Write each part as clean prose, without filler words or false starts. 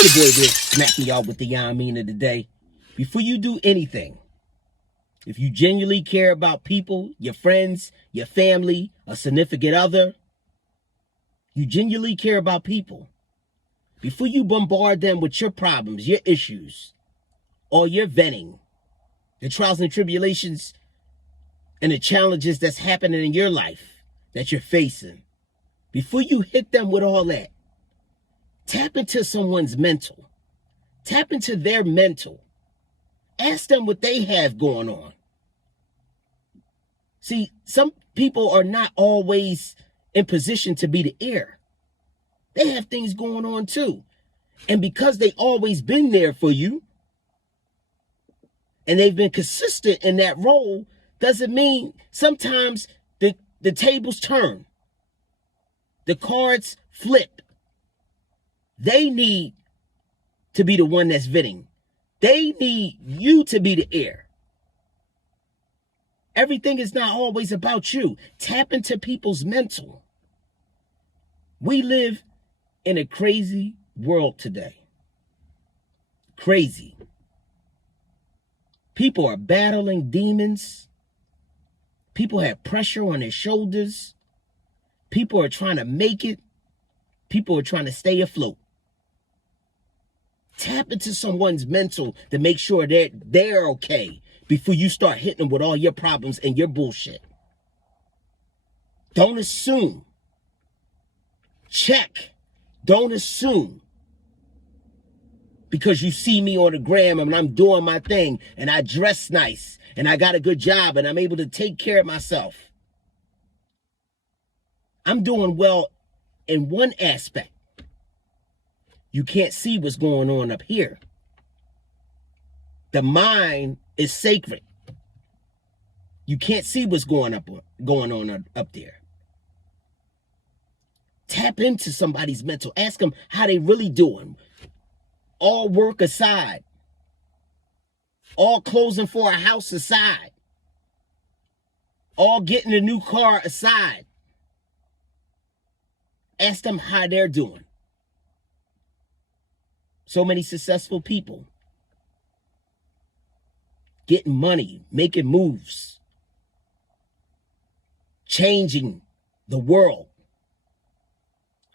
It's your boy Rizz, smacking y'all with the Yah-Mean of the day. Before you do anything, if you genuinely care about people, your friends, your family, a significant other, you genuinely care about people, before you bombard them with your problems, your issues, or your venting, the trials and tribulations and the challenges that's happening in your life that you're facing, before you hit them with all that, tap into someone's mental. Tap into their mental. Ask them what they have going on. See, some people are not always in position to be the ear. They have things going on too. And because they always been there for you, and they've been consistent in that role, doesn't mean sometimes the tables turn. The cards flip. They need to be the one that's venting. They need you to be the ear. Everything is not always about you. Tap into people's mental. We live in a crazy world today. Crazy. People are battling demons. People have pressure on their shoulders. People are trying to make it. People are trying to stay afloat. Tap into someone's mental to make sure that they're okay before you start hitting them with all your problems and your bullshit. Don't assume. Check. Don't assume. Because you see me on the gram and I'm doing my thing and I dress nice and I got a good job and I'm able to take care of myself. I'm doing well in one aspect. You can't see what's going on up here. The mind is sacred. You can't see what's going on up there. Tap into somebody's mental. Ask them how they really doing. All work aside. All closing for a house aside. All getting a new car aside. Ask them how they're doing. So many successful people getting money, making moves, changing the world,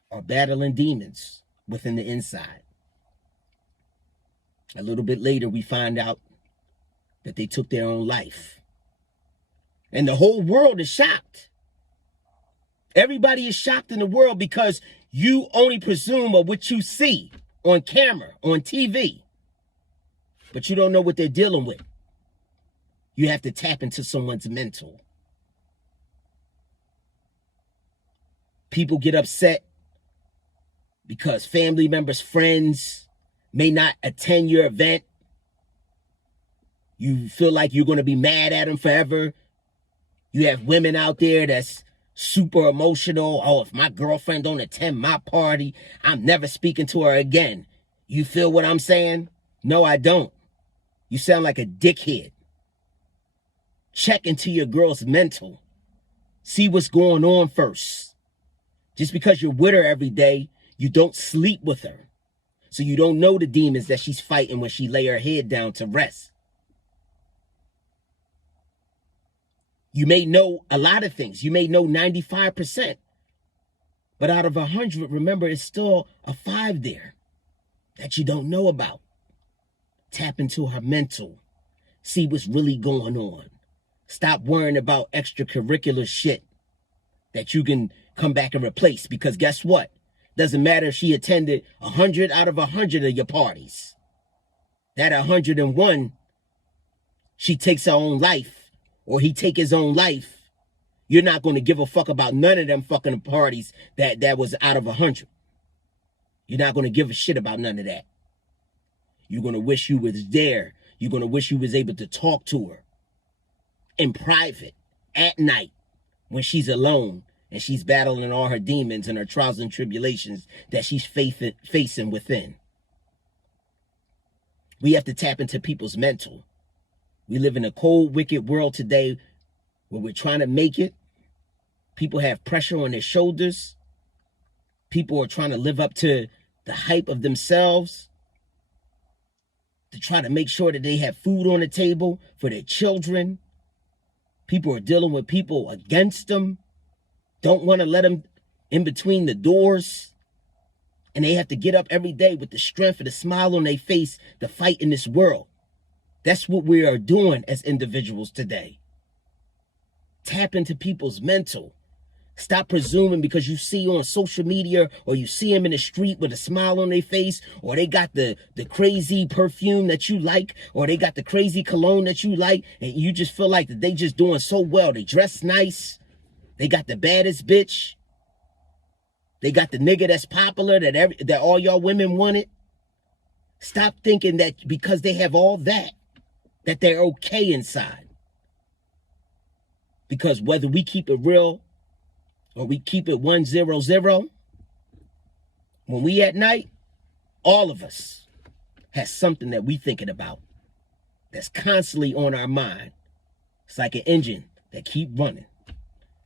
are battling demons within the inside. A little bit later, we find out that they took their own life. And the whole world is shocked. Everybody is shocked in the world because you only presume of what you see on camera, on TV. But you don't know what they're dealing with. You have to tap into someone's mental. People get upset because family members, friends may not attend your event. You feel like you're going to be mad at them forever. You have women out there that's super emotional. Oh, if my girlfriend don't attend my party, I'm never speaking to her again. You feel what I'm saying? No, I don't. You sound like a dickhead. Check into your girl's mental. See what's going on first. Just because you're with her every day, you don't sleep with her. So you don't know the demons that she's fighting when she lay her head down to rest. You may know a lot of things. You may know 95%. But out of 100, remember, it's still a 5 there that you don't know about. Tap into her mental. See what's really going on. Stop worrying about extracurricular shit that you can come back and replace. Because guess what? Doesn't matter if she attended 100 out of 100 of your parties. That 101, she takes her own life. Or he take his own life, you're not going to give a fuck about none of them fucking parties that was out of 100. You're not going to give a shit about none of that. You're going to wish you was there. You're going to wish you was able to talk to her in private at night when she's alone and she's battling all her demons and her trials and tribulations that she's facing within. We have to tap into people's mental. We live in a cold, wicked world today where we're trying to make it. People have pressure on their shoulders. People are trying to live up to the hype of themselves. to try to make sure that they have food on the table for their children. People are dealing with people against them, don't want to let them in between the doors. And they have to get up every day with the strength and the smile on their face to fight in this world. That's what we are doing as individuals today. Tap into people's mental. Stop presuming because you see on social media or you see them in the street with a smile on their face, or they got the crazy perfume that you like, or they got the crazy cologne that you like, and you just feel like that they just doing so well. They dress nice. They got the baddest bitch. They got the nigga that's popular that all y'all women wanted. Stop thinking that because they have all that they're okay inside. Because whether we keep it real or we keep it 100, when we at night, all of us has something that we thinking about that's constantly on our mind. It's like an engine that keep running,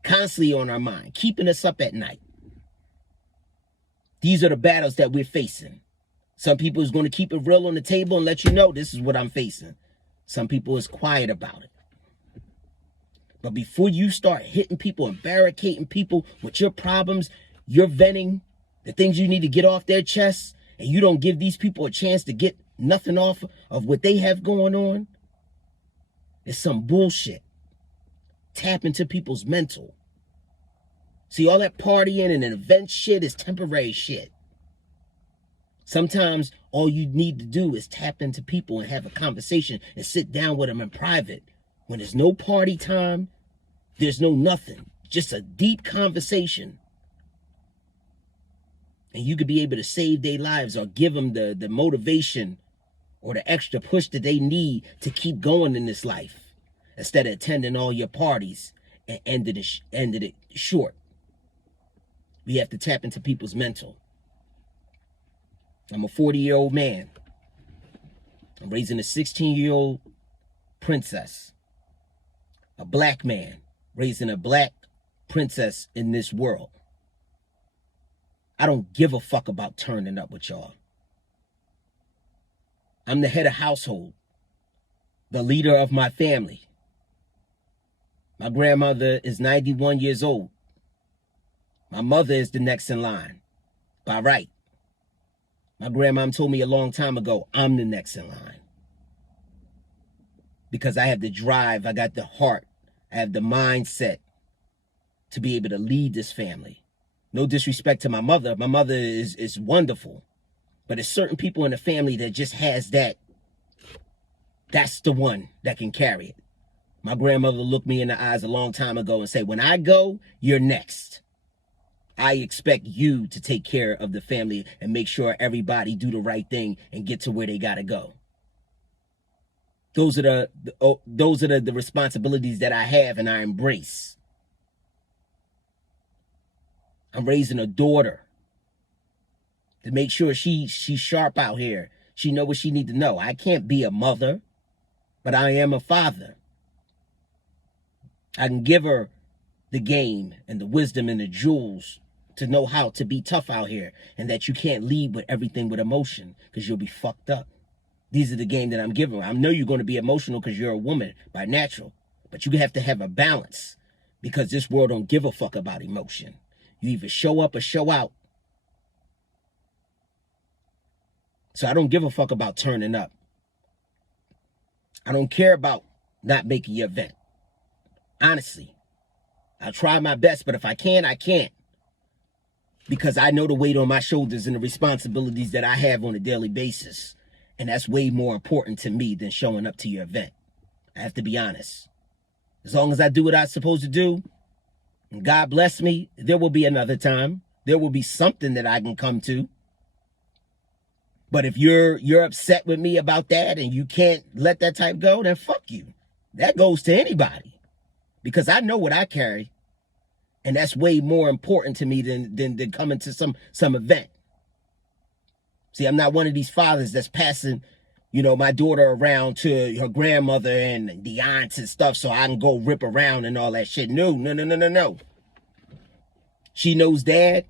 constantly on our mind, keeping us up at night. These are the battles that we're facing. Some people is going to keep it real on the table and let you know this is what I'm facing. Some people is quiet about it. But before you start hitting people and barricading people with your problems, your venting, the things you need to get off their chests, and you don't give these people a chance to get nothing off of what they have going on, it's some bullshit. Tap into people's mental. See, all that partying and event shit is temporary shit. Sometimes all you need to do is tap into people and have a conversation and sit down with them in private. When there's no party time, there's no nothing. Just a deep conversation. And you could be able to save their lives or give them the motivation or the extra push that they need to keep going in this life, instead of attending all your parties and ended it short. We have to tap into people's mental. I'm a 40-year-old man. I'm raising a 16-year-old princess. A black man raising a black princess in this world. I don't give a fuck about turning up with y'all. I'm the head of household, the leader of my family. My grandmother is 91 years old. My mother is the next in line, by right. My grandmom told me a long time ago, I'm the next in line. Because I have the drive, I got the heart, I have the mindset to be able to lead this family. No disrespect to my mother. My mother is wonderful. But there's certain people in the family that just has that. That's the one that can carry it. My grandmother looked me in the eyes a long time ago and said, when I go, you're next. I expect you to take care of the family and make sure everybody do the right thing and get to where they got to go. Those are the responsibilities that I have and I embrace. I'm raising a daughter to make sure she's sharp out here. She know what she need to know. I can't be a mother, but I am a father. I can give her the game and the wisdom and the jewels to know how to be tough out here, and that you can't lead with everything with emotion because you'll be fucked up. These are the game that I'm giving her. I know you're going to be emotional because you're a woman by natural, but you have to have a balance because this world don't give a fuck about emotion. You either show up or show out. So I don't give a fuck about turning up. I don't care about not making your event. Honestly, I'll try my best, but if I can't, I can't. Because I know the weight on my shoulders and the responsibilities that I have on a daily basis. And that's way more important to me than showing up to your event. I have to be honest. As long as I do what I'm supposed to do, and God bless me, there will be another time. There will be something that I can come to. But if you're upset with me about that and you can't let that type go, then fuck you. That goes to anybody. Because I know what I carry. And that's way more important to me than coming to some event. See, I'm not one of these fathers that's passing, my daughter around to her grandmother and the aunts and stuff so I can go rip around and all that shit. No. She knows dad.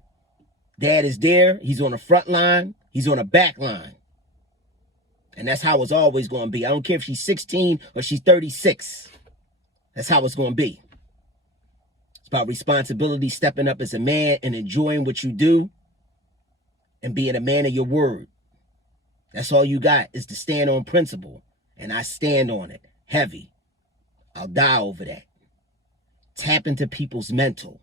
Dad is there. He's on the front line. He's on the back line. And that's how it's always going to be. I don't care if she's 16 or she's 36. That's how it's going to be. It's about responsibility, stepping up as a man and enjoying what you do and being a man of your word. That's all you got, is to stand on principle. And I stand on it heavy. I'll die over that. Tap into people's mental.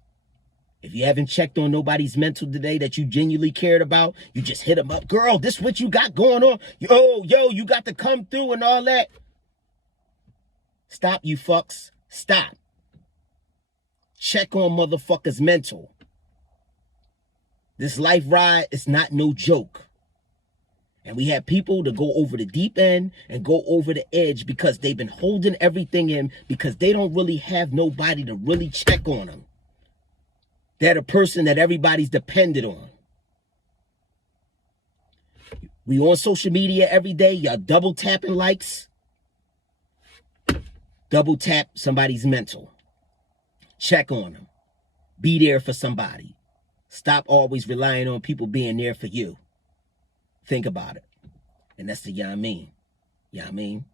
If you haven't checked on nobody's mental today that you genuinely cared about, you just hit them up. Girl, this what you got going on. Yo, you got to come through and all that. Stop, you fucks. Stop. Check on motherfuckers' mental. This life ride is not no joke. And we have people to go over the deep end and go over the edge because they've been holding everything in because they don't really have nobody to really check on them. They're the person that everybody's dependent on. We on social media every day. Y'all double tapping likes. Double tap somebody's mental. Check on them. Be there for somebody. Stop always relying on people being there for you. Think about it. And that's the Yah-Mean. Yah-Mean.